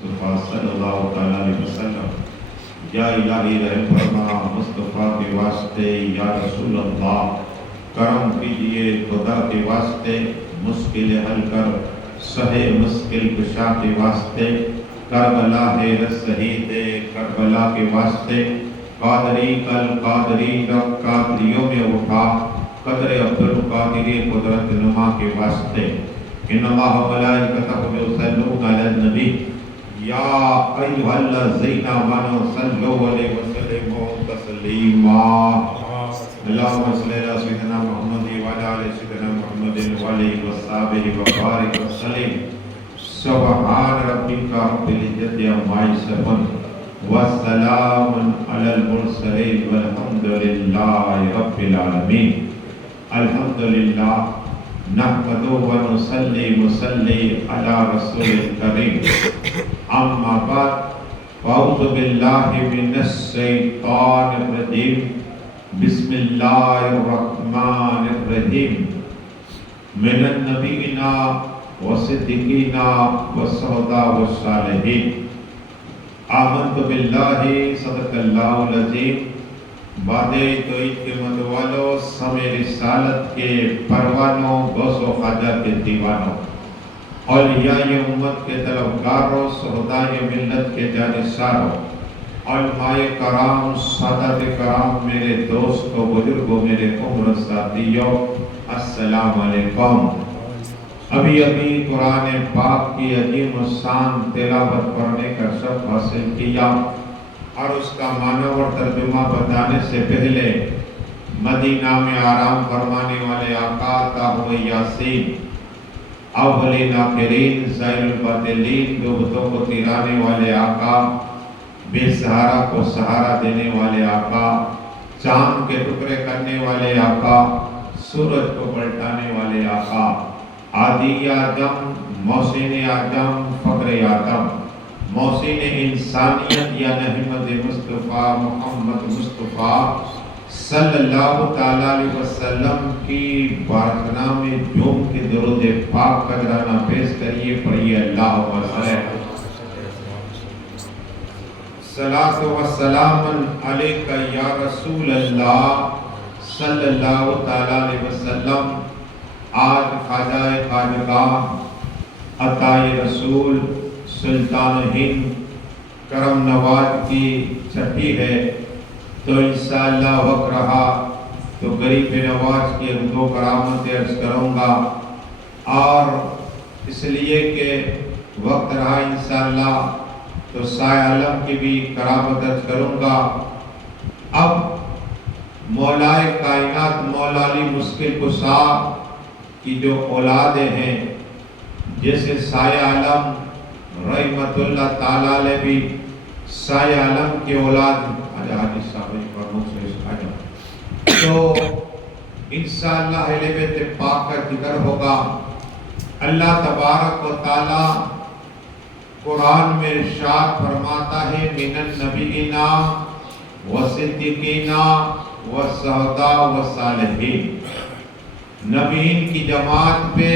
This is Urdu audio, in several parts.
مصطفیٰ صلی اللہ تعالیٰ علیہ وسلم، یا الہی رحم فرما مصطفیٰ کے واسطے، یا رسول اللہ کرم کیجئے خدا کے واسطے، مشکل حل کر سہے مشکل کشا کے واسطے، کربلا ہے شہید کربلا کے واسطے، قادری کل قادری رب قادریوں میں اٹھا، قدر عبدالقادری قدرت نما کے واسطے، انما ملائکتہ یصلون علی النبی یا ایھا الذین آمنوا صلوا علیہ وسلم تسلیما، اللہم صلی علی سیدنا محمد وعلی آل سیدنا محمد وعلیہ وصحبہ وبارک وسلم، سبحان ربک رب العزت عما یصفون والسلام علی المرسلین والحمد للہ رب العالمین۔ الحمدللہ نحمدہ ونصلی وسلم علی رسول الکریم، اما بعد اعوذ باللہ من الشیطان الرجیم، بسم اللہ الرحمن الرحیم، من النبیین والصدیقین والشہداء والصالحین، آمنت باللہ صدق اللہ العظیم۔ بادے توحید کے متوالوں، سمے رسالت کے پروانوں، غوث و خواجہ کے دیوانوں، اولیاء امت کے طلبگاروں، شہداء ملت کے جانثاروں، علماء کرام، سادات کرام، میرے دوستوں، بزرگوں، میرے عمر ساتھیوں، السلام علیکم۔ ابھی قرآن پاک کی عظیم الشان تلاوت پڑھنے کا شرف حاصل کیا، اور اس کا معنی اور ترجمہ بتانے سے پہلے مدینہ میں آرام فرمانے والے آقا طاہر یاسین، اولین آخرین، زائر الباطلین، دو بتوں کو تیرانے والے آقا، بے سہارا کو سہارا دینے والے آقا، چاند کے ٹکڑے کرنے والے آقا، سورج کو پلٹانے والے آقا، عادی اعظم، محسن اعظم، فخر اعظم، محسن انسانیت یا احمد مصطفیٰ محمد مصطفیٰ صلی اللہ تعالیٰ علیہ وسلم کی بارگاہ میں جھوم کے درود پاک کا ترانہ پیش کریے، پڑھیے اللہم صلی صلاۃ و سلام علیک یا رسول اللہ صلی اللہ تعالیٰ علیہ وسلم۔ آج خواجہ خواجگاہ عطائے رسول سلطان ہند کرم نواز کی چھٹی ہے، تو انشاءاللہ وقت رہا تو غریب نواز کی حمد و کرامت عرض کروں گا، اور اس لیے کہ وقت رہا انشاءاللہ تو سائے عالم کی بھی کرامت عرض کروں گا۔ اب مولائے کائنات مولا علی مشکل کشا کی جو اولادیں ہیں، جیسے سائے عالم رحمت اللہ تعالیٰ علیہ بھی سائے عالم کی اولاد، حاجی صاحب پرموک سے آجا، تو انشاءاللہ اہل بیت پاک کا ذکر ہوگا۔ اللہ تبارک و تعالیٰ قرآن میں ارشاد فرماتا ہے، من النبیین والصدیقین والشہداء والصالحین، نبیین کی جماعت پہ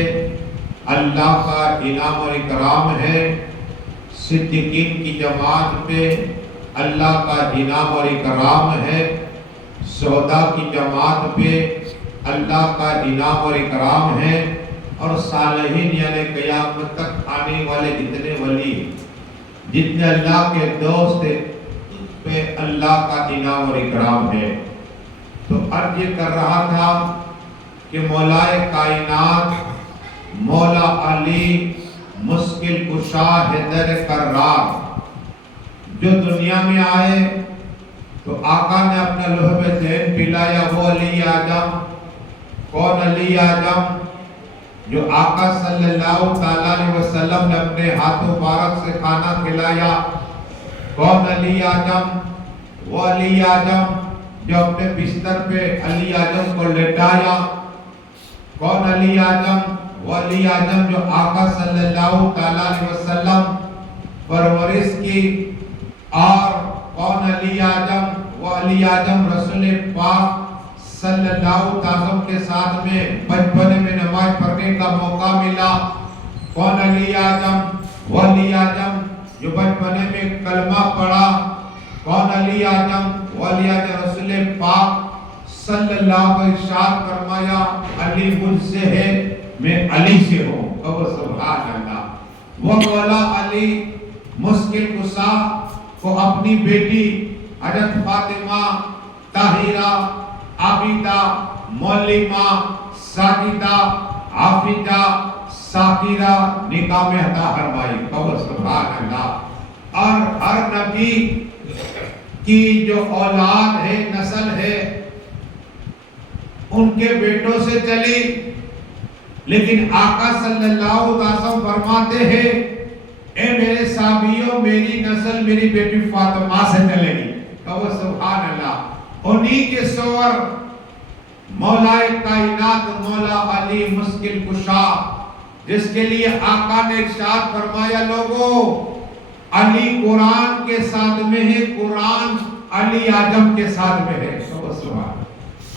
اللہ کا انعام اور اکرام ہے، صدیقین کی جماعت پہ اللہ کا انعام اور اکرام ہے، شہداء کی جماعت پہ اللہ کا انعام اور اکرام ہے، اور صالحین یعنی قیامت تک آنے والے جتنے ولی، جتنے اللہ کے دوست پہ اللہ کا انعام اور اکرام ہے۔ تو عرض یہ کر رہا تھا کہ مولائے کائنات مولا علی مشکل کشا حیدر کرار جو دنیا میں آئے تو آقا نے اپنا لہب ذہن پلایا، وہ علی اعظم، کون علی اعظم؟ جو آقا صلی اللہ تعالیٰ علیہ وسلم نے اپنے ہاتھ مبارک سے کھانا کھلایا۔ کون علی اعظم؟ وہ علی اعظم جو اپنے بستر پہ علی اعظم کو لٹایا۔ کون علی اعظم؟ وہ علی اعظم جو آقا صلی اللہ تعالیٰ علیہ وسلم پرورش کی۔ اور کون علی اعظم؟ وہ علی اعظم رسول پاک صلی اللہ تعالیٰ وسلم کے ساتھ میں بچپن میں نماز پڑھنے کا موقع ملا۔ کون علی اعظم؟ وہ علی اعظم جو بچپنے میں کلمہ پڑھا، کون؟ علی اعظم، ولی اعظم رسول پاک صلی اللہ علیہ وسلم ارشاد فرمایا علی مجھ سے ہے، میں علی سے ہوں۔ کہو سبحان اللہ۔ وہ مولا علی مشکل کشا کو اپنی بیٹی حضرت فاطمہ طاہرہ عابدہ معلمہ ساجدہ حافظہ ساکرہ نکاح میں عطا فرمائی۔ کہو سبحان اللہ۔ اور ہر نبی کی جو اولاد ہے، نسل ہے، ان کے بیٹوں سے چلی، لیکن آقا صلی اللہ علیہ وسلم فرماتے ہیں اے میرے صحابیوں، میری نسل میری بیٹی فاطمہ سے چلے گی۔ کہو سبحان اللہ۔ انہی کے سور مولا کائنات مولا علی مشکل کشا، جس کے لیے آقا نے ارشاد فرمایا لوگوں علی قرآن کے ساتھ میں ہے، قرآن علی اعظم کے ساتھ میں ہے۔ کہو سبحان اللہ۔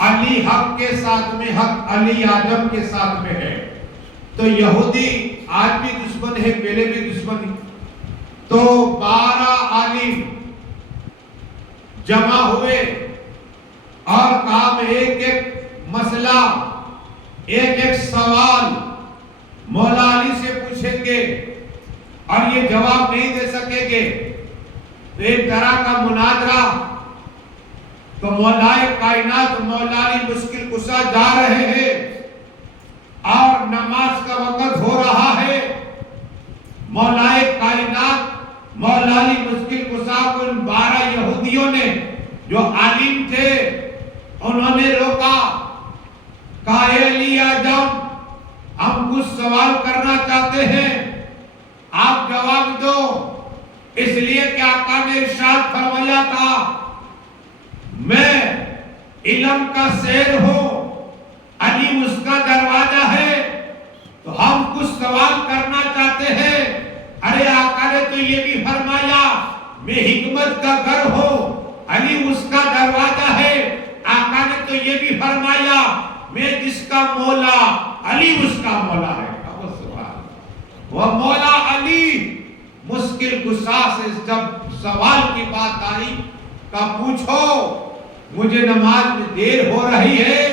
علی حق کے ساتھ میں، حق علی اعظم کے ساتھ میں ہے۔ تو یہودی آج بھی دشمن ہے، پہلے بھی دشمن ہے۔ تو 12 عالم جمع ہوئے اور کام ایک ایک مسئلہ، ایک ایک سوال مولا علی سے پوچھیں گے اور یہ جواب نہیں دے سکیں گے، تو ایک طرح کا مناظرہ۔ تو مولا کائنات مولا علی مشکل کشا جا رہے ہیں اور نماز کا وقت ہو رہا ہے۔ مولا کائنات مولا علی مشکل کشا کو ان 12 یہودیوں نے جو عالم تھے انہوں نے روکا، کہا اے علی اعظم ہم کچھ سوال کرنا چاہتے ہیں، آپ جواب دو۔ اس لیے کہ آقا نے ارشاد فرمایا تھا میں علم کا شیر ہوں، علم اس کا دروازہ ہے، تو ہم کچھ سوال کرنا چاہتے ہیں۔ ارے آقا نے تو یہ بھی فرمایا میں حکمت کا گھر ہوں، علم اس کا دروازہ ہے۔ آقا نے تو یہ بھی فرمایا میں جس کا مولا علی اس کا مولا ہے۔ وہ مولا علی مشکل کشا سے جب سوال کی بات آئی کہا پوچھو مجھے نماز میں دیر ہو رہی ہے،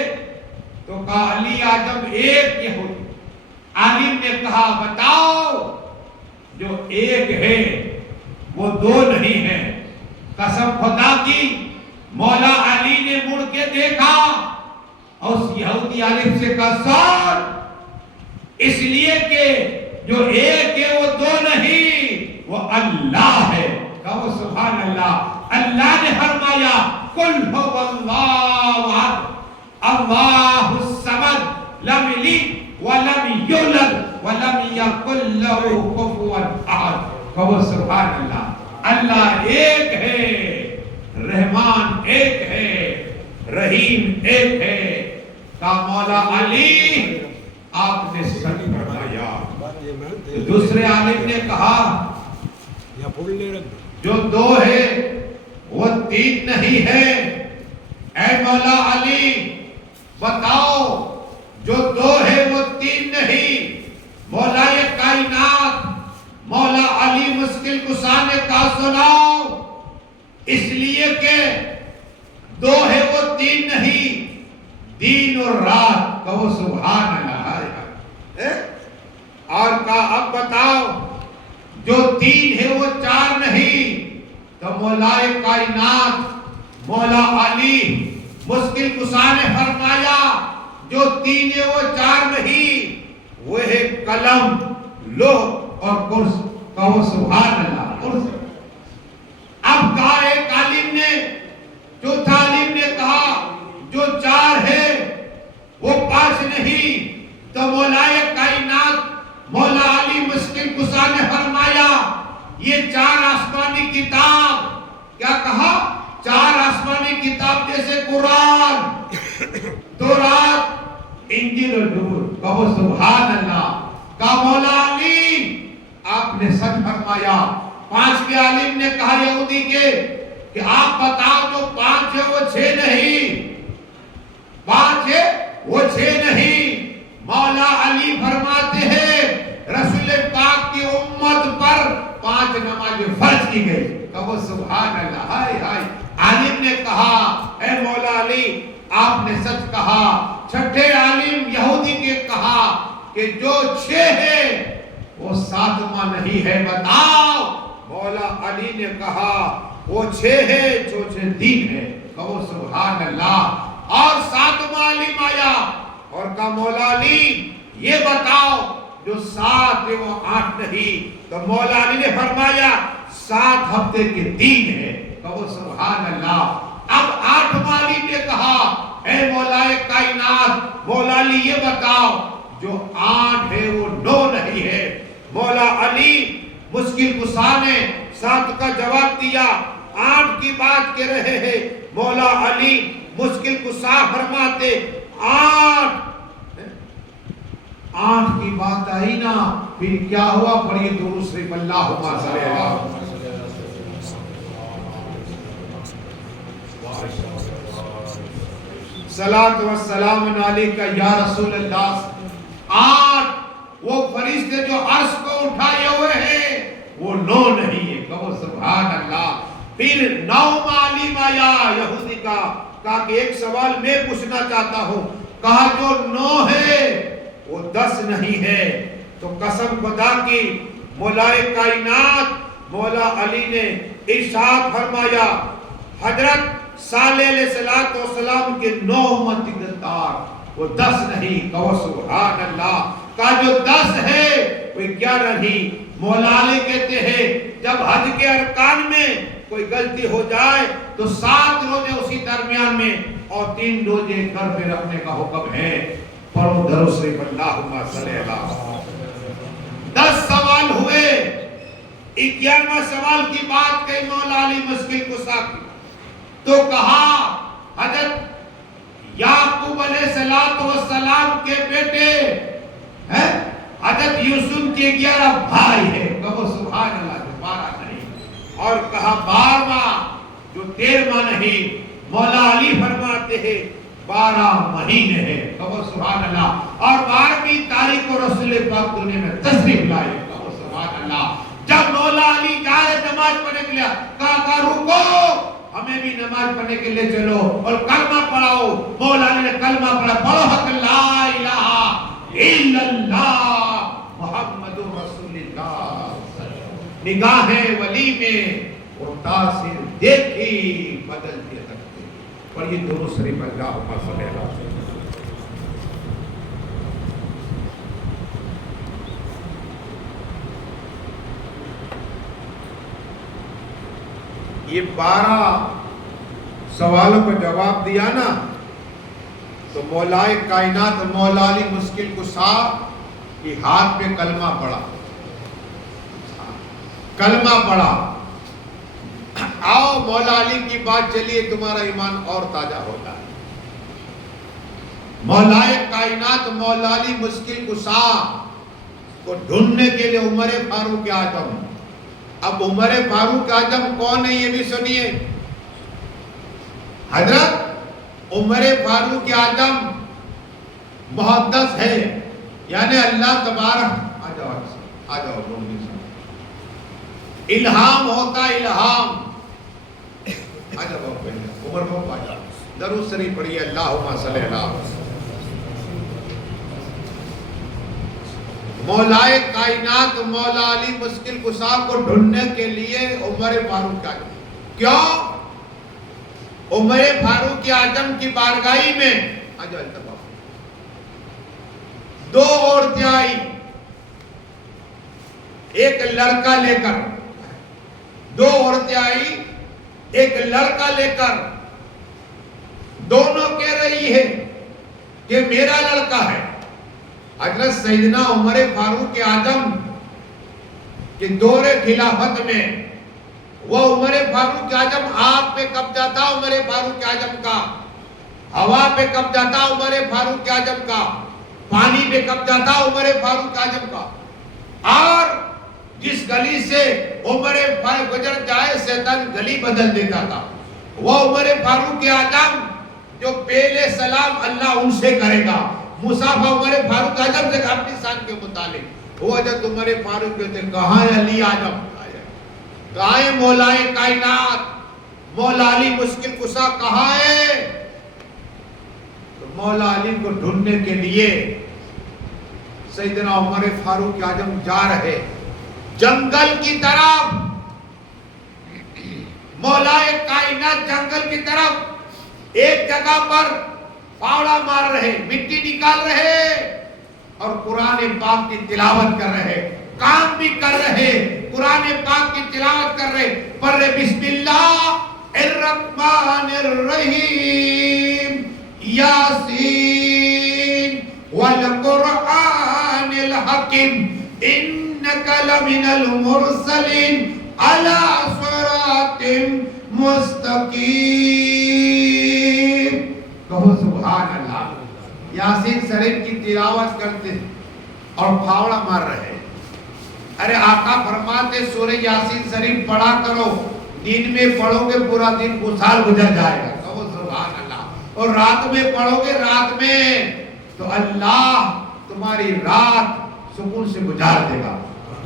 تو کہا علی اعظم ایک یہودی عالم نے کہا بتاؤ جو ایک ہے وہ دو نہیں ہے۔ قسم خدا کی مولا علی نے مڑ کے دیکھا اور اس یہودی عالم سے کہا سن، اس لیے کہ جو ایک ہے وہ دو نہیں، وہ اللہ ہے۔ کہو سبحان اللہ۔ اللہ نے فرمایا قل هو اللہ احد اللہ الصمد لم یلد ولم یولد ولم یکن له کفوا احد۔ کہو سبحان اللہ۔ اللہ ایک ہے، رحمان ایک ہے، رحیم ایک ہے۔ کہا مولا علی آپ نے سچ فرمایا۔ دوسرے عالم نے کہا جو دو ہے وہ تین نہیں ہے۔ اے مولا علی بتاؤ جو دو ہے وہ تین نہیں۔ مولا کائنات مولا علی مشکل کشا نے کہا سناؤ، اس لیے کہ دو ہے وہ تین نہیں، دن اور رات۔ کہو سبحان اللہ۔ اور کہا اب بتاؤ جو تین ہے وہ چار نہیں۔ تو مولا کائنات مولا علی مشکل کشا نے فرمایا جو تین ہے وہ چار نہیں، وہ ہے قلم، لوح اور کرس۔ کہو سبحان اللہ۔ اب کہا ایک عالم نے، چوتھا عالم نے کہا جو چار ہے وہ پانچ نہیں۔ تو مولا کائنات مولا علی مشکل کشا نے فرمایا یہ چار آسمانی کتاب، کیا کہا؟ چار آسمانی کتاب جیسے قرآن، تورات، انجیل اور زبور۔ کہو سبحان اللہ۔ کہا مولا علی آپ نے سچ فرمایا۔ پانچ کے عالم نے کہا یہودی کے کہ آپ بتاؤ جو پانچ ہے وہ چھ نہیں، پانچ ہے وہ چھ نہیں۔ مولا علی فرماتے ہیں رسول پاک کی امت پر 5 نماز کی گئی. کہو سبحان اللہ. ہائے ہائے. عالم نے کہا اے مولا علی آپ نے سچ کہا. چھٹے عالم یہودی کے کہا کہ جو 6 ہے وہ 7واں نہیں ہے, بتاؤ. مولا علی نے کہا وہ 6 ہے جو 6 دین ہے. کہو سبحان اللہ. اور 7واں عالم آیا اور کہا مولا علی یہ بتاؤ جو 7 ہے وہ 8 نہیں. تو مولا علی نے فرمایا 7 ہفتے کے دین ہے. کہو سبحان اللہ. اب 8واں عالم نے کہا اے مولا کائنات مولا علی یہ بتاؤ جو 8 ہے وہ 9 نہیں ہے. مولا علی مشکل کشا نے 7 کا جواب دیا, 8 کی بات کر رہے ہیں. مولا علی مشکل کشا فرماتے 8 کی بات آئی نا, پھر کیا ہوا؟ پڑھیے درود شریف اللہم صلی اللہ صلاۃ و سلام علیک یا رسول اللہ. 8 وہ فرشتے جو عرش کو اٹھائے ہوئے ہیں وہ 9 نہیں ہے. کہو سبحان اللہ. پھر 9واں عالم آیا یہودی کا, کہا کہ ایک سوال میں پوچھنا چاہتا ہوں. کہا جو 9 ہے وہ 10 نہیں ہے. تو قسم خدا کی مولا کائنات مولا علی نے ارشاد فرمایا حضرت صالح علیہ السلام کے 9 امتی دستار وہ 10 نہیں. کہو سبحان اللہ. کہا جو 10 ہے وہ 11 نہیں. مولا علی کہتے ہیں جب حج کے ارکان میں کوئی غلطی ہو جائے تو 7 روزے اسی درمیان میں اور 3 روزے گھر پہ رکھنے کا حکم ہے. پڑھو درود شریف اللہم صلی اللہ. 10 سوال ہوئے. 11واں سوال کی بات کہی مولا علی مشکل کشا کی تو کہا حضرت یعقوب علیہ السلام کے بیٹے حضرت یوسف کے 11 بھائی ہیں. کہو سبحان اللہ. جو 12 نہیں. اور کہا 12واں جو 13واں نہیں. مولا علی فرماتے ہیں 12 مہینے ہیں. کہو سبحان اللہ. اور 12ویں تاریخ کو رسول پاک دنیا میں تشریف لائے. کہو سبحان اللہ. جب مولا علی جائے نماز پڑھنے کے لیے کہا رکو ہمیں بھی نماز پڑھنے کے لیے چلو اور کلمہ پڑھاؤ. مولا علی نے کلمہ پڑھا. پڑھو حق لا الہ الا اللہ محمد رسول اللہ. نگاہ ولی میں وہ تاثیر دیکھی بدلتے رکھتے. پڑھیے درود شریف اللہم صلی اللہ علیہ وسلم. یہ 12 سوالوں کو جواب دیا نا تو مولا کائنات مولا علی مشکل کشا کی ہاتھ پہ کلمہ پڑا. کلمہ پڑا. آؤ مولا علی کی بات چلیے تمہارا ایمان اور تازہ ہوتا ہے. مولا کائنات مولا علی مشکل کشا کو ڈھونڈنے کے لیے عمر فاروق اعظم. اب عمر فاروق اعظم کون ہے یہ بھی سنیے. حضرت عمر فاروق اعظم محدث ہے یعنی اللہ تبارک آ جاؤ الہام ہوتا الہام. آ جاؤ عمر کو آ جاؤ. درود شریف پڑھیے اللہم صلی اللہ. مولا کائنات مولا علی مشکل کشا کو ڈھونڈنے کے لیے عمر فاروق اعظم. کیوں؟ عمر فاروق اعظم کی بارگاہی میں 2 عورتیں آئی ایک لڑکا لے کر. 2 عورتیں آئی ایک لڑکا لے کر. دونوں کہہ رہی ہے کہ میرا لڑکا ہے. حضرت سیدنا عمر فاروق اعظم کے دور خلافت میں وہ عمر فاروق اعظم آگ پہ قبضہ تھا عمر فاروق اعظم کا, ہوا پہ قبضہ تھا عمر فاروق اعظم کا, پانی پہ قبضہ تھا عمر فاروق اعظم کا. اور جس گلی سے عمر فاروق گزر جائے شیطان گلی بدل دیتا تھا. وہ عمر فاروق اعظم جو پہلے سلام اللہ ان سے کرے گا. مصافہ عمر فاروق اعظم سے اپنی شان کے متعلق وہ حضرت عمر فاروق کہتے ہیں کہاں ہے علی اعظم. کہاں ہے مولائے کائنات؟ مولا علی مشکل کشا کہاں ہے؟ تو مولا علی کو ڈھونڈنے کے لیے سیدنا عمر فاروق اعظم جا رہے جنگل کی طرف. مولائے کائنات جنگل کی طرف ایک جگہ پر فاوڑا مار رہے، مٹی نکال رہے اور قرآن پاک کی تلاوت کر رہے، کام بھی کر رہے، قرآن پاک کی تلاوت کر رہے. پڑھ رہے بسم اللہ الرحمن الرحیم یاسین والقرآن الحکیم انک لمن المرسلین علی صراط مستقیم. کہو سبحان اللہ. یاسین شریف کی تلاوت کرتے اور پھاوڑا مار رہے. ارے آقا فرماتے سورہ یاسین شریف پڑھا کرو، دن میں پڑھو گے پورا دن سال گزر جائے گا. کہو سبحان اللہ. اور رات میں پڑھو گے رات میں تو اللہ تمہاری رات سکون سے گزار دے گا.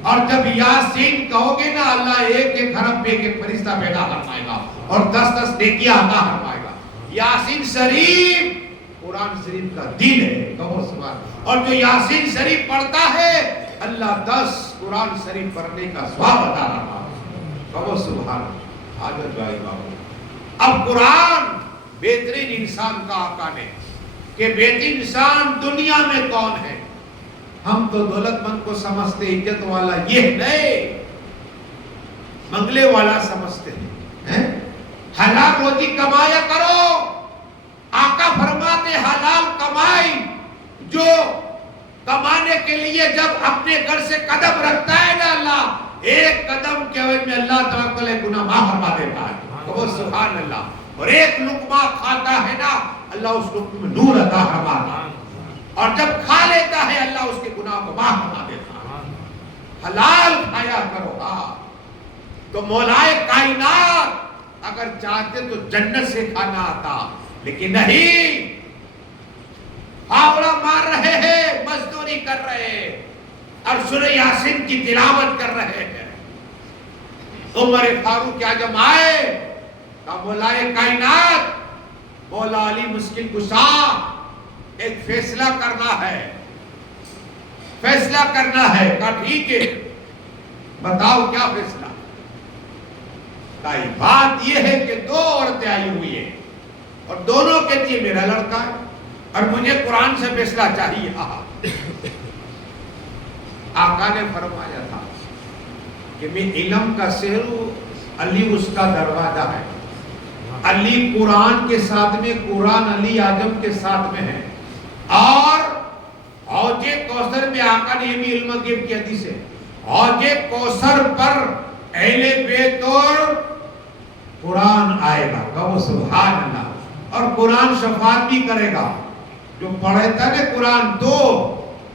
اور جب یاسین کہو گے نا اللہ ایک ایک حرف پہ ایک فرشتہ پیدا فرمائے گا اور 10 نیکیاں عطا فرمائے گا. یاسین شریف قرآن شریف کا دل ہے. کہو سبحان. اور جو یاسین شریف پڑھتا ہے اللہ 10 قرآن شریف پڑھنے کا ثواب عطا رہا. کہو سبحان. حاجت جائے گا. اب قرآن بہترین انسان کا آقا نے کہ بہترین انسان دنیا میں کون ہے. ہم تو دولت مند کو سمجھتے، عزت والا یہ نہیں، منگلے والا سمجھتے ہیں. حلال روزی کمایا کرو. آقا فرماتے حلال کمائی جو کمانے کے لیے جب اپنے گھر سے قدم رکھتا ہے نا اللہ ایک قدم کے عوض میں اللہ تعالیٰ گناہ معاف فرما دیتا ہے. تو سبحان اللہ. اور ایک لقمہ کھاتا ہے نا اللہ اس لقمے میں نور عطا فرماتا ہے اور جب کھا لیتا ہے اللہ اس کے گناہ کو معاف فرما دیتا ہے. حلال کھایا کرو. تو مولائے کائنات اگر چاہتے تو جنت سے کھانا آتا لیکن نہیں. پھاوڑا مار رہے ہیں، مزدوری کر رہے ہیں اور سورہ یاسین کی تلاوت کر رہے ہیں. عمر فاروق اعظم آئے کہا مولائے کائنات مولا علی مشکل کشا ایک فیصلہ کرنا ہے، فیصلہ کرنا ہے. کہا ٹھیک ہے بتاؤ کیا فیصلہ. بات یہ ہے کہ 2 عورتیں آئی ہوئی ہیں اور دونوں کہتی ہیں میرا لڑکا ہے اور مجھے قرآن سے فیصلہ چاہیے. آقا نے فرمایا تھا کہ میں علم کا شہر ہوں، علی اس کا دروازہ ہے. علی قرآن کے ساتھ میں، قرآن علی اعظم کے ساتھ میں ہے. اور حوض کوثر میں آقا نے یہ بھی علم کی حدیث ہے حوض کوثر پر اہل بیت اور قرآن آئے گا. کہو سبحان اللہ. اور قرآن شفاعت بھی کرے گا. جو پڑھے تھا نا قرآن تو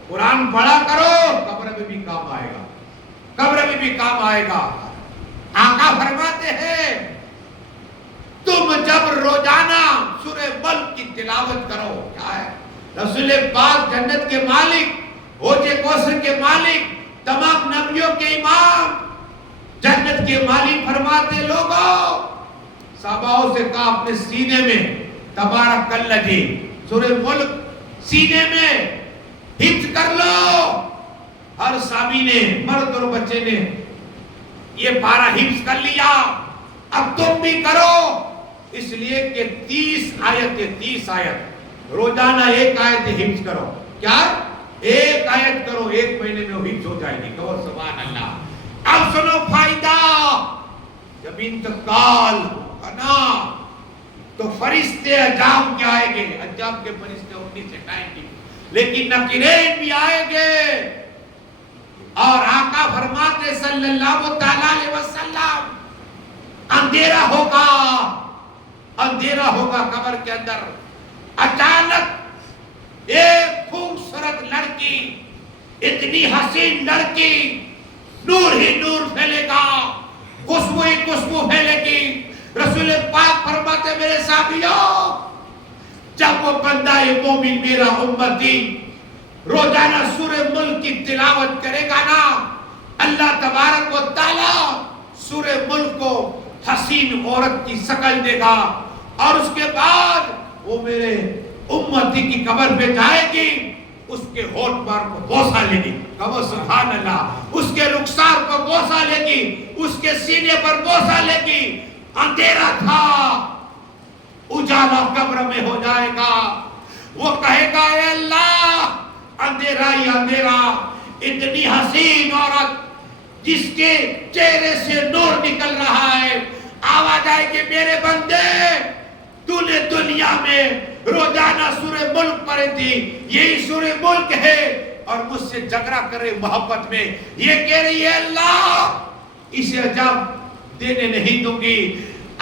قرآن پڑھا کرو قبر میں بھی کام آئے گا، قبر میں بھی کام آئے گا. آقا فرماتے ہیں تم جب روزانہ سورہ ملک کی تلاوت کرو. کیا ہے؟ رسول پاک جنت کے مالک، حوض کوثر کے مالک، تمام نبیوں کے امام، جنت کے مالک فرماتے لوگوں صحابہ سے کہا اپنے سینے میں تبارک اللہ جی سورہ ملک سینے میں حفظ کر لو. ہر صحابی نے، مرد اور بچے نے یہ پارا حفظ کر لیا. اب تم بھی کرو. اس لیے کہ 30 آیت روزانہ ایک آیت حفظ کرو. کیا؟ ایک آیت کرو، 1 مہینے میں وہ حفظ ہو جائے گی. کہو سبحان اللہ. اب سنو فائدہ. جب انتقال ہونا تو فرشتے عجاب کے آئیں گے. عجاب کے فرشتے 19 سے ٹائم کی لیکن نکیرین بھی آئیں گے. اور آقا فرماتے صلی اللہ تعالی علیہ وسلم اندھیرا ہوگا، اندھیرا ہوگا قبر کے اندر. اچانک ایک خوبصورت لڑکی، اتنی حسین لڑکی، نور ہی نور پھیلے گا، خوشبو ہی خوشبو پھیلے گی. رسول پاک فرماتے میرے صحابیوں جب وہ بندہ مومن میرا امتی روزانہ سورہ ملک کی تلاوت کرے گا نا اللہ تبارک و تعالی سورہ ملک کو حسین عورت کی شکل دے گا اور اس کے بعد وہ میرے امتی کی قبر پہ جائے گی، اس کے ہونٹ پر بوسہ لے گی، کہو سبحان اللہ، اس کے رخسار پر بوسہ لے گی، اس کے سینے پر بوسہ لے گی۔ اندھیرا تھا، اجالا قبر میں ہو جائے گا، وہ کہے گا اے اللہ اندھیرا ہی اندھیرا، اتنی حسین عورت جس کے چہرے سے نور نکل رہا ہے، آواز آئے کہ میرے بندے تو نے دنیا میں روزانہ سورہ ملک پڑھی تھی، یہی سورہ ملک ہے، اور مجھ سے جھگڑا کرے محبت میں، یہ کہہ رہی ہے اللہ اسے عذاب دینے نہیں دوں گی،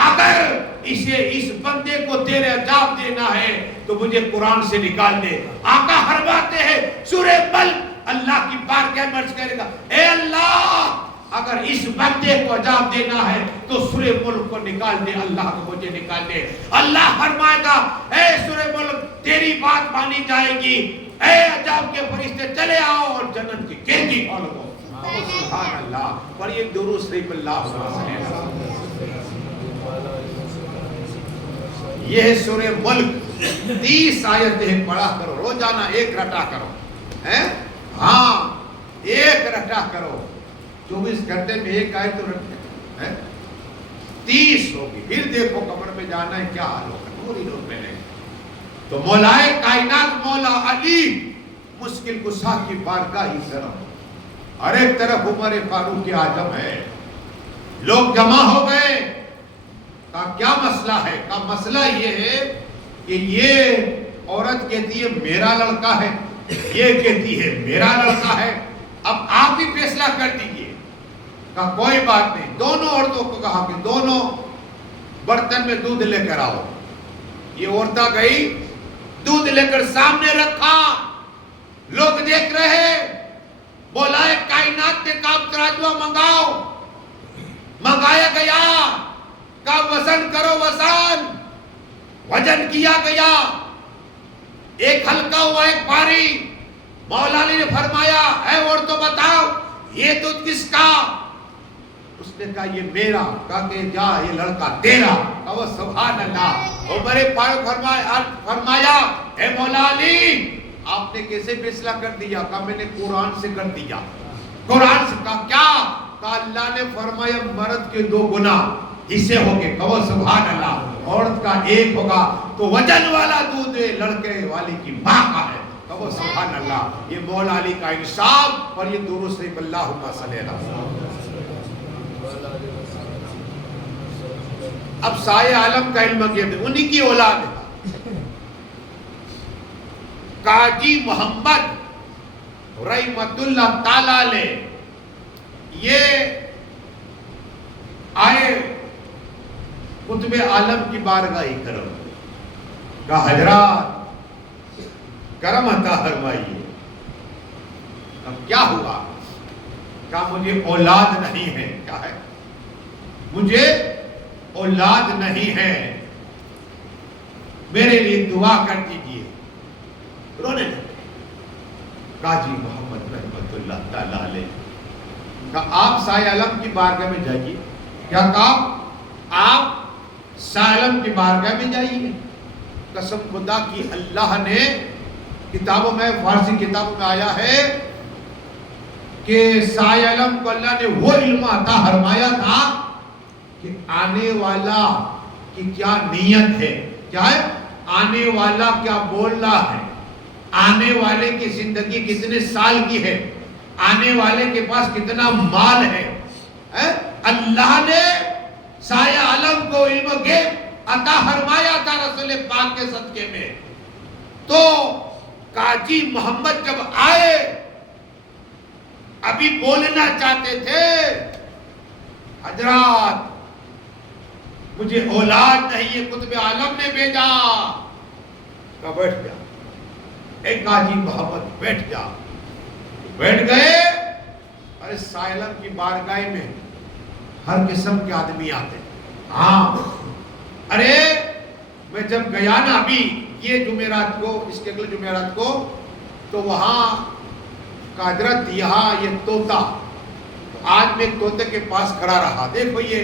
اگر اس بندے کو تیرے عذاب دینا ہے تو مجھے قرآن سے نکال دے۔ آقا فرماتے ہیں سورہ ملک اللہ کی بارگاہ میں عرض کرے گا اے اللہ اگر اس بندے کو عذاب دینا ہے تو سورہ ملک کو نکال دے، اللہ کو مجھے نکال دے۔ اللہ فرمائے گا اے سورہ ملک تیری بات مانی جائے گی، اے عذاب کے فرشتے چلے آؤ اور جنت کی کھڑکی کھولو۔ سبحان اللہ، پڑھیے درود شریف اللہ علیہ وسلم۔ یہ ہے سورہ ملک، 30 آیتیں پڑھا کرو، روزانہ ایک رٹا کرو، ہاں ایک رٹا کرو، 24 گھنٹے میں ایک آیت تو رٹے، 30 ہوگی، پھر دیکھو قبر میں جانا ہے کیا حال ہوگا، نور ہی نور ملے گا۔ تو مولائے کائنات مولا علی مشکل کشا کی بارگاہ ہی کرم، ہر ایک طرف عمر فاروق اعظم ہے، لوگ جمع ہو گئے، کہا کیا مسئلہ ہے؟ کہا مسئلہ یہ ہے کہ یہ عورت کہتی ہے میرا لڑکا ہے، یہ کہتی ہے میرا لڑکا ہے، اب آپ ہی فیصلہ کر دیجئے۔ کہا کوئی بات نہیں، دونوں عورتوں کو کہا کہ دونوں برتن میں دودھ لے کر آؤ۔ یہ عورتیں گئی، دودھ لے کر سامنے رکھا، لوگ دیکھ رہے، بولائے کائنات نے کہا تراجوا منگاؤ، منگایا گیا، کہا وزن کرو، وزن کیا گیا، ایک ہلکا ہوا ایک بھاری، مولا علی نے فرمایا اے عورتوں بتاؤ یہ دودھ کس کا؟ اس نے کہا یہ میرا، کہا کہ جا یہ لڑکا تیرا، کہا سبحان اللہ۔ عمر فاروق فرمایا اے مولا علی آپ نے کیسے فیصلہ کر دیا؟ کہا میں نے قرآن سے کر دیا۔ قرآن سے؟ کہا کیا؟ کہا اللہ نے فرمایا مرد کے 2 گناہ حصے ہوگے، کہو سبحان اللہ، عورت کا 1 ہوگا، تو وزن والا دودھ لڑکے والی کی ماں کا ہے، کہو سبحان اللہ۔ یہ مولا علی کا انصاف، اور یہ درود شریف اللہم صلی اللہ علیہ وسلم۔ اب سائے عالم کا علم کے انہی کی اولاد ہے، قاضی محمد رحمت اللہ تعالی علیہ، یہ آئے قطب عالم کی بارگاہی کرم، کہا حضرات کرم عطا فرمائیے۔ اب کیا ہوا؟ کہا مجھے اولاد نہیں ہے۔ کیا ہے؟ مجھے اولاد نہیں ہے، میرے لیے دعا کر دیجئے۔ رونے لگے قاضی محمد رحمت اللہ تعالی علیہ، کہا آپ سائے عالم کی بارگاہ میں جائیے۔ کیا کہا؟ آپ سائے عالم کی بارگاہ میں جائیے۔ قسم خدا کی اللہ نے کتابوں میں، فارسی کتابوں میں آیا ہے کہ سائے عالم کو اللہ نے وہ علم عطا فرمایا تھا کہ آنے والا کی کیا نیت ہے، کیا ہے آنے والا کیا بول رہا ہے، آنے والے کی زندگی کتنے سال کی ہے، آنے والے کے پاس کتنا مال ہے۔ اللہ نے سایہ عالم کو علم غیب عطا فرمایا تھا رسول پاک کے صدقے میں۔ تو قاضی محمد جب آئے، ابھی بولنا چاہتے تھے، حضرات مجھے اولاد نہیں ہے، قطب عالم نے بھیجا۔ کہا بیٹھ جا اے قاضی محمد، بیٹھ جا۔ بیٹھ گئے۔ ارے سائلم کی بارگاہ میں ہر قسم کے آدمی آتے، ہاں ارے میں جب گیا نا ابھی یہ جمعرات کو، اس کے اگلے جمعرات کو، تو وہاں حضرت یہاں یہ توتا آج میں ایک طوطے کے پاس کھڑا رہا، دیکھو یہ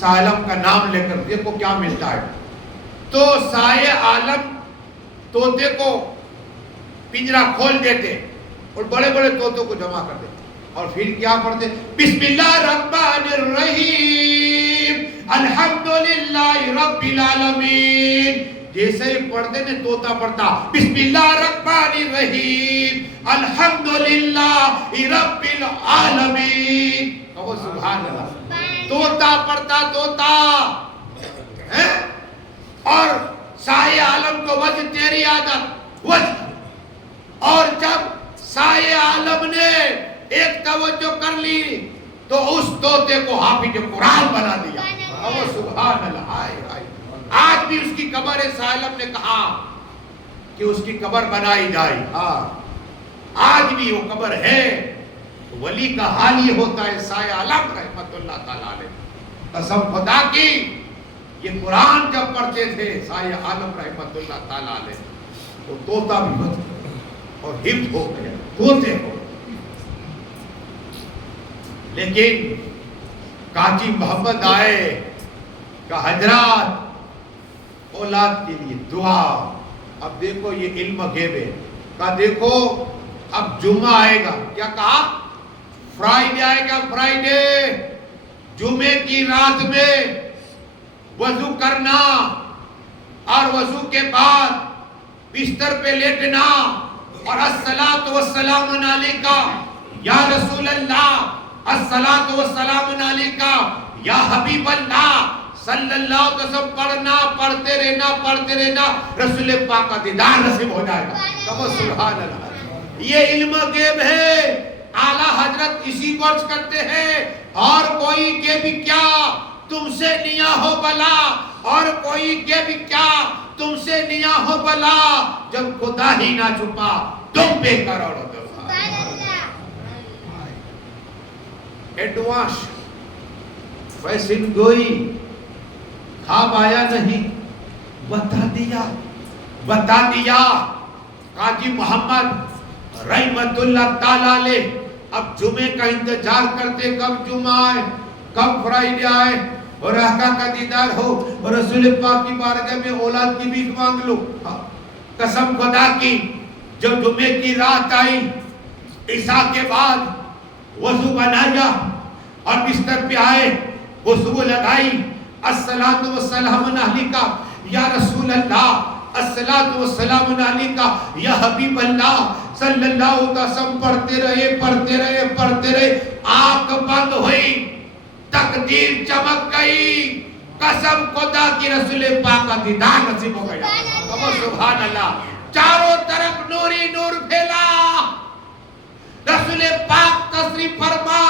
شاہ عالم کا نام لے کر دیکھو کیا ملتا ہے. تو شاہ عالم طوطے کو پنجرا کھول دیتے اور بڑے بڑے طوطوں کو جمع کر دیتے اور پھر کیا پڑھتے؟ بسم اللہ الرحمن الرحیم الحمدللہ رب العالمین. جیسے ہی پڑھتے نے طوطا پڑھتا بسم اللہ الرحمن الرحیم الحمدللہ رب العالمین. کہو سبحان اللہ. طوطا پڑھتا طوطا اور شاہ عالم کو وجہ تیری عادت وجہ. اور جب شاہ عالم نے ایک توجہ کر لی تو اس طوطے کو حافظ قرآن بنا دیا. کہو سبحان اللہ. آج بھی اس کی قبر شاہ عالم نے کہا کہ اس کی قبر بنائی جائے. آج بھی وہ قبر ہے. ولی کا حال یہ ہوتا ہے. شاہ عالم رحمت اللہ تعالیٰ علیہ قسم خدا کی یہ قرآن جب پڑھتے تھے شاہ عالم رحمت اللہ تعالیٰ علیہ وہ طوطا بھی بچ گیا اور حفظ ہو گیا طوطے ہو. لیکن قاضی محمد آئے کہ حضرات اولاد کے لیے دعا. اب دیکھو یہ علم غیب ہے. کہا دیکھو اب جمعہ آئے گا. کیا کہا؟ فرائیڈے آئے گا. فرائیڈے جمعے کی رات میں وضو کرنا اور وضو کے بعد بستر پہ لیٹنا اور الصلاۃ والسلام علیکہ یا رسول اللہ الصلاۃ والسلام علیکہ یا حبیب اللہ صلی اللہ علیہ وسلم پڑھنا. پڑھتے رہنا رسول پاک کا دیدار نصیب ہو جائے گا. کہو سبحان اللہ. یہ علم غیب ہے. اعلیٰ حضرت اسی کو عرض کرتے ہیں اور کوئی کے بھی کیا تم سے نیا ہو بلا اور کوئی کے بھی کیا تم سے نیا ہو بلا جب خدا ہی نہ چھپا تم پہ کروڑوں دفعہ. ایڈوانس فیصل گوئی خواب آیا نہیں بتا دیا. قاضی محمد رحمت اللہ تعالیٰ علیہ اب جمعے کا انتظار کرتے کب جمعہ آئے کب فرائیڈے آئے اور آقا کا دیدار ہو اور رسول پاک کی بارگاہ میں اولاد کی بھیک مانگ لو. قسم خدا کی جب جمعے کی رات آئی عشاء کے بعد وضو بنایا اور بستر پہ آئے خوشبو لگائی الصلاۃ والسلام علیکہ یا رسول اللہ الصلاۃ والسلام علیکہ یا حبیب اللہ صلی اللہ علیہ وسلم. پڑھتے رہے آنکھ بند ہوئی تقدیر چمک گئی. قسم خدا کی رسول پاک کا دیدار نصیب ہو گیا. سبحان اللہ. چاروں طرف نوری نور پھیلا. رسول پاک تشریف فرما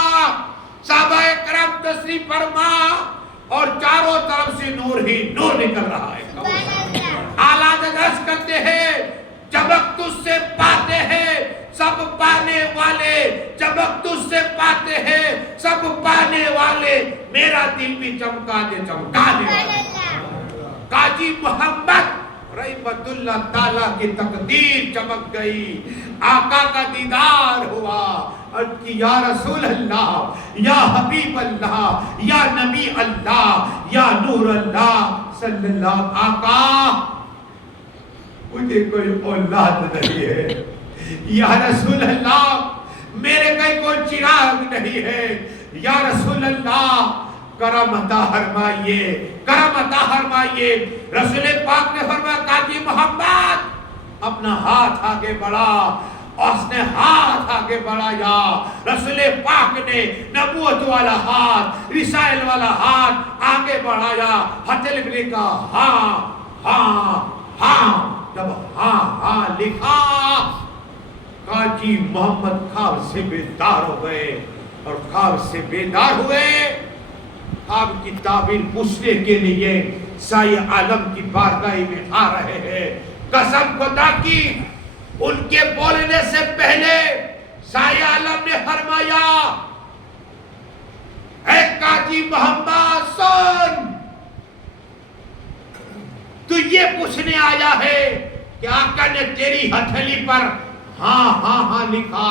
صحابہ کرام تشریف فرما اور چاروں طرف سے نور ہی نور نکل رہا ہے. اعلیٰ حضرت کرتے ہیں چمک تجھ سے پاتے ہیں سب پانے والے. چمک تجھ سے پاتے ہیں سب پانے والے. میرا دل بھی چمکا دے. قاضی محمد رحمت اللہ تعالیٰ کی تقدیر چمک گئی. آقا کا دیدار ہوا. یا رسول اللہ یا حبیب اللہ یا نبی اللہ یا نور اللہ صلی اللہ. آقا مجھے کوئی اولاد نہیں ہے. یا رسول اللہ میرے کہیں کوئی چراغ نہیں ہے. یا رسول اللہ کرم عطا فرمائیے. رسول پاک نے فرمایا قاضی محمد اپنا ہاتھ آگے بڑھا اور اس نے ہاتھ آگے بڑھایا. رسول پاک نے نبوت والا ہاتھ رسائل والا ہاتھ آگے بڑھایا. ہتھیلی میں لکھا ہاں. جب ہاں لکھا قاضی محمد خواب سے بیدار ہو گئے اور خواب سے بیدار ہوئے. خواب کی تعبیر پوچھنے کے لیے شاہ عالم کی بارگاہ میں آ رہے ہیں. قسم خدا کی ان کے بولنے سے پہلے شاہ عالم نے فرمایا اے قاضی محمد سن تو یہ پوچھنے آیا ہے کہ آقا نے تیری ہتھیلی پر ہاں لکھا.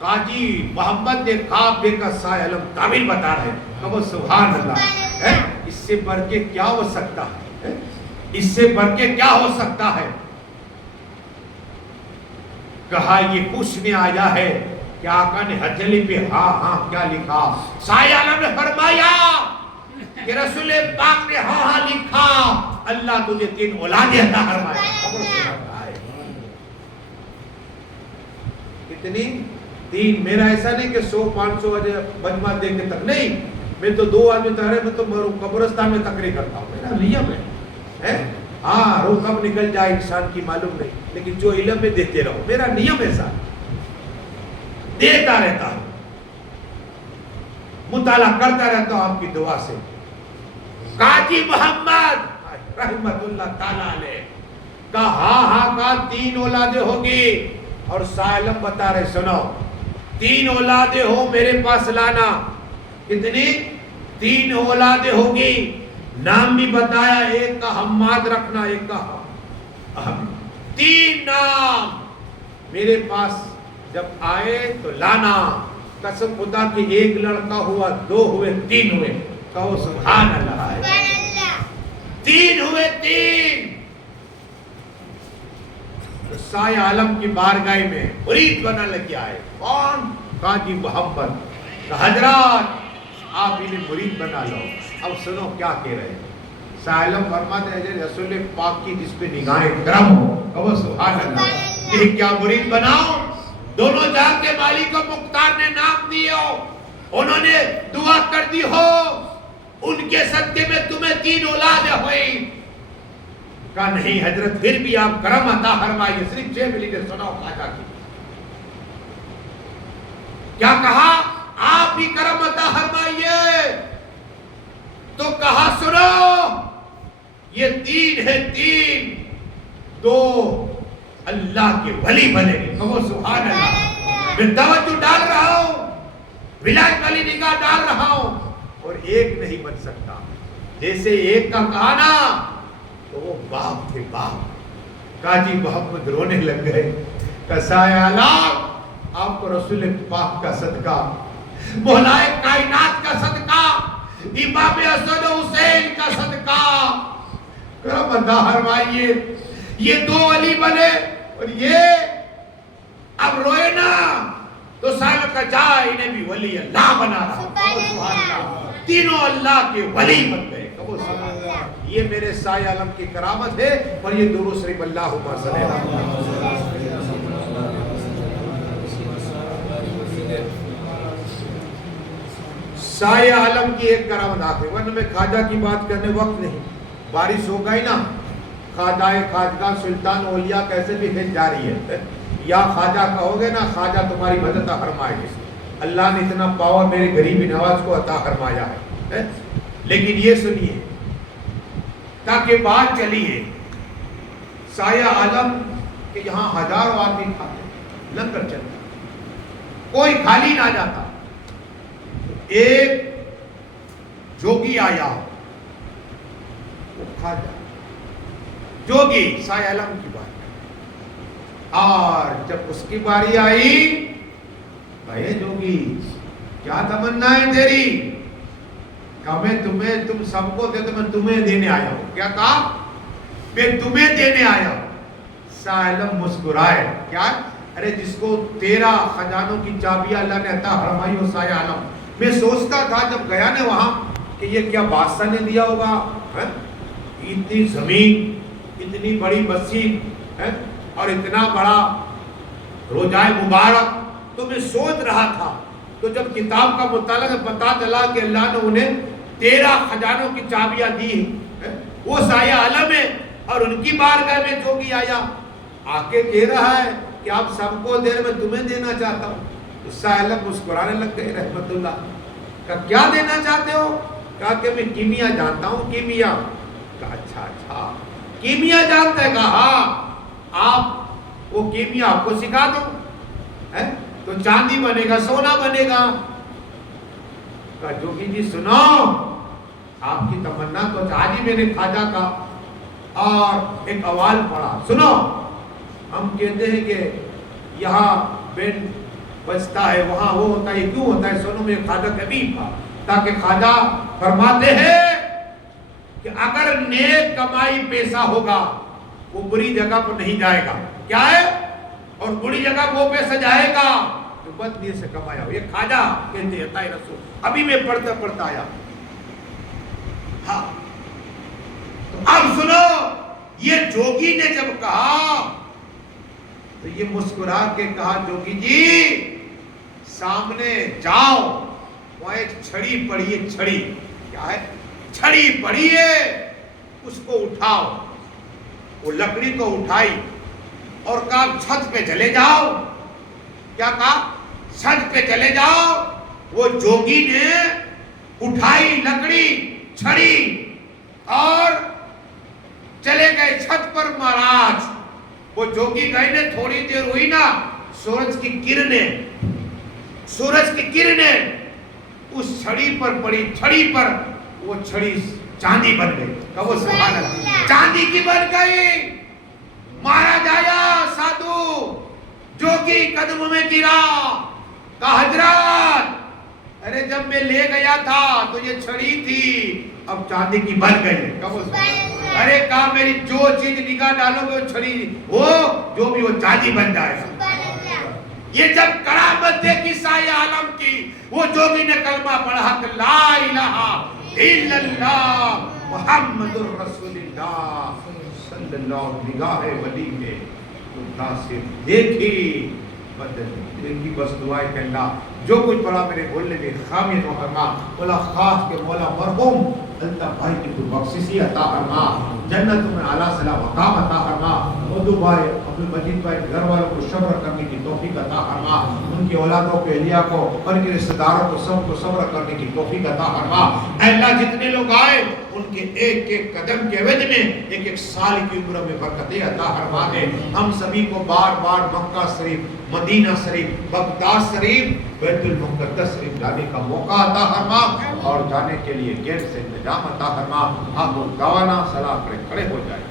قاضی محمد نے خواب دے کر شاہ عالم تعبیر بتا رہے ہیں. کہو سبحان اللہ. اس سے بڑھ کے کیا ہو سکتا ہے؟ اس سے بڑھ کے کیا ہو سکتا ہے؟ کہا یہ پوچھنے آیا ہے کہ آقا نے ہتھیلی پہ ہاں ہاں کیا لکھا؟ شاہ عالم نے فرمایا کہ رسول پاک نے ہاں ہاں لکھا اللہ تجھے 3 اولادیں عطا فرمائے. کتنی؟ 3. میرا ایسا نہیں کہ 100-500 مجمع دیکھنے تک نہیں. میں تو 2 آدمی تارے میں تو قبرستان میں تقریر کرتا ہوں. میرا نیم ہے. ہاں روح کب نکل جائے انسان کی معلوم نہیں, لیکن جو علم میں دیتے رہو. میرا نیم ایسا دیتا رہتا ہوں, مطالعہ کرتا رہتا ہوں آپ کی دعا سے. قاضی محمد رحمت اللہ تعالیٰ علیہ کہا ہاں ہاں کہا 3 اولادیں ہوگی. اور شاہ عالم بتا رہے سنو 3 اولادیں ہو میرے پاس لانا. کتنی؟ 3 اولادیں ہوگی. نام بھی بتایا, ایک کا حماد رکھنا, ایک کا 3 نام میرے پاس جب آئے تو لانا. قسم خدا کہ 1 لڑکا ہوا, 2 ہوئے, 3 ہوئے. کہو سبحان اللہ. 3 ہوئے 3. شاہ عالم کی بارگاہ میں مرید بنا لگے آئے. کون؟ قاضی محمد. حضرات آپ انہیں مرید بنا لو. اب سنو کیا کہہ رہے ہیں. شاہ عالم فرماتے ہیں رسول پاک کی جس پہ نگاہ کرم ہو. کہو سبحان اللہ. یہ کیا مرید بناؤ؟ دونوں جہاں کے مالک و مختار نے نام دیے ہو, انہوں نے دعا کر دی ہو, ان کے صدقے میں تمہیں 3 اولادیں ہوئی. کہا نہیں حضرت پھر بھی آپ کرم عطا فرمائیے. صرف 6 منٹ سناؤ خواجہ کی. کیا کہا؟ آپ بھی کرم عطا فرمائیے. تو کہا سنو یہ 3 ہے 3, 2 اللہ کے ولی بنے گے. کہو سبحان اللہ. میں توجہ ڈال رہا ہوں, ولایت والی نگاہ ڈال رہا ہوں. اور 1 نہیں بن سکتا. جیسے 1 کا کہا نا تو وہ باپ تھے باپ. قاضی محمد رونے لگ گئے. شاہ عالم آپ کو رسول پاک کا صدقہ, مولائے کائنات کا صدقہ, امام حسن و حسین کا صدقہ کرم عطا فرمائیے. یہ 2 ولی بنے اور یہ اب روئے نا تو سال کا جا انہیں بھی ولی اللہ بنا رہا. تینوں اللہ کے ولی بن گئے. یہ میرے شاہ عالم کی کرامت ہے. اور یہ درود شریف اللہم صلی اللہ علیہ وسلم. شاہ عالم کی ایک کرامت آخر, ورنہ میں خواجہ کی بات کرنے وقت نہیں. بارش ہو گئی نا, خواجہ خواجہ سلطان اولیاء کیسے بھی خیل جاری ہے. یا خواجہ کہو گے نا خواجہ تمہاری مدد فرمائے گے. اللہ نے اتنا پاور میرے غریب نواز کو عطا فرمایا ہے. لیکن یہ سنیے تاکہ بات چلی ہے. شاہ عالم کہ یہاں ہزاروں آدمی کھاتے, لنگر چلتا, کوئی خالی نہ جاتا. ایک جوگی آیا, وہ کھا جا جوگی شاہ عالم کی بات. اور جب اس کی باری آئی, بھائی جوگی کیا تمنا ہے تیری؟ کہا میں تم سب کو دے تو میں تمہیں دینے آیا ہوں. کیا کہا؟ میں تمہیں دینے آیا ہوں. شاہ عالم مسکرائے. کیا؟ ارے جس کو 13 خزانوں کی چابیاں اللہ نے عطا فرمائی ہو شاہ عالم. میں سوچتا تھا جب گیا نے وہاں کہ یہ کیا بادشاہ نے دیا ہوگا, اتنی زمین, اتنی بڑی مسجد اور اتنا بڑا روزائے مبارک. تو میں سوچ رہا تھا. تو جب کتاب کا مطالعہ پتا چلا کہ اللہ نے انہیں 13 خزانوں کی چابیاں دی, وہ شاہ عالم ہے اور ان کی بارگاہ میں جوگی آیا آ کے کہہ رہا ہے کہ آپ سب کو دے رہے, میں تمہیں دینا چاہتا ہوں. تو شاہ عالم مسکرانے لگ گئے رحمت اللہ. کہا کیا دینا چاہتے ہو؟ کہا کہ میں کیمیا جانتا ہوں. کیمیا. کہا اچھا کیمیا جانتا ہے؟ کہا ہاں. آپ وہ کیمیا آپ کو سکھا دوں تو چاندی بنے گا, سونا بنے گا. کہا جوگی جی سنو, آپ کی تمنا تو آج ہی میں نے خواجہ کا اور ایک احوال پڑھا. سنو, ہم کہتے ہیں کہ یہاں بین بچتا ہے وہاں وہ ہوتا ہے، کیوں ہوتا ہے؟ سنو میں خواجہ کبھی تھا، تاکہ خواجہ فرماتے ہیں کہ اگر نیک کمائی پیسہ ہوگا وہ بری جگہ پر نہیں جائے گا، کیا ہے؟ اور بری جگہ وہ پیسہ جائے گا جو بد نیت سے کمایا ہو. یہ خواجہ کہتے ہیں عطائے رسول، ابھی میں پڑھتا آیا. ہاں تو اب سنو، یہ جوگی نے جب کہا تو یہ مسکرا کے کہا جوگی جی سامنے جاؤ، وہاں ایک چھڑی پڑی ہے، چھڑی کیا ہے؟ چھڑی پڑی ہے، اس کو اٹھاؤ. وہ لکڑی کو اٹھائی اور کہا چھت پہ چلے جاؤ. کیا کہا؟ چھت پہ چلے جاؤ. وہ جوگی نے اٹھائی لکڑی، چھڑی اور چلے گئے چھت پر. مہاراج وہ جوگی گئے نے، تھوڑی دیر ہوئی نا، سورج کی کرنیں اس چھڑی پر پڑی. چھڑی پر وہ چھڑی چاندی بن گئی. کہو سبحان اللہ، چاندی کی بن گئی. مہاراج آیا سادھو، جوگی قدم میں گرا، کہا حضرت ارے جب میں لے گیا تھا تو یہ چھڑی تھی، اب چاندی کی بن گئی. کہو ارے کہا میری جو چیز نگاہ ڈالو گے وہ چھڑی، وہ جو بھی وہ چاندی بن جائے گا. یہ جب کرامت دیکھی سایہ عالم کی، وہ جوگی نے کلمہ پڑھا کہ لا الہ الا اللہ محمد الرسول اللہ صلی اللہ علیہ وسلم. نگاہ ولی نے متاثر دیکھی، دیکھی بس دعائے کہ اللہ جو کچھ پڑھا میرے بولنے میں خامی نہ کرنا. مولا خاص کے مولا مرحوم الطاف بھائی کی تو بخششی عطا فرما، جنت میں اعلیٰ صلاح مقام عطا فرما. مدو بھائی، عبد المجید بھائی گھر والوں کو صبر کرنے کی توفیق عطا فرما. ان کی اولادوں کو، اہلیہ کو، ان کے رشتہ داروں کو سب کو صبر کرنے کی توفیق عطا فرما. اے اللہ جتنے لوگ آئے ان کے ایک ایک قدم کے عوض میں ایک ایک سال کی عمر میں برکتیں عطا فرما دے. ہم سبھی کو بار بار مکہ شریف، مدینہ شریف، بغداد شریف، بیت المقدس شریف جانے کا موقع عطا فرما اور جانے کے لیے گیٹ سے انتظام عطا فرما. آپ دعوانا سلام کرے کھڑے ہو جائیں.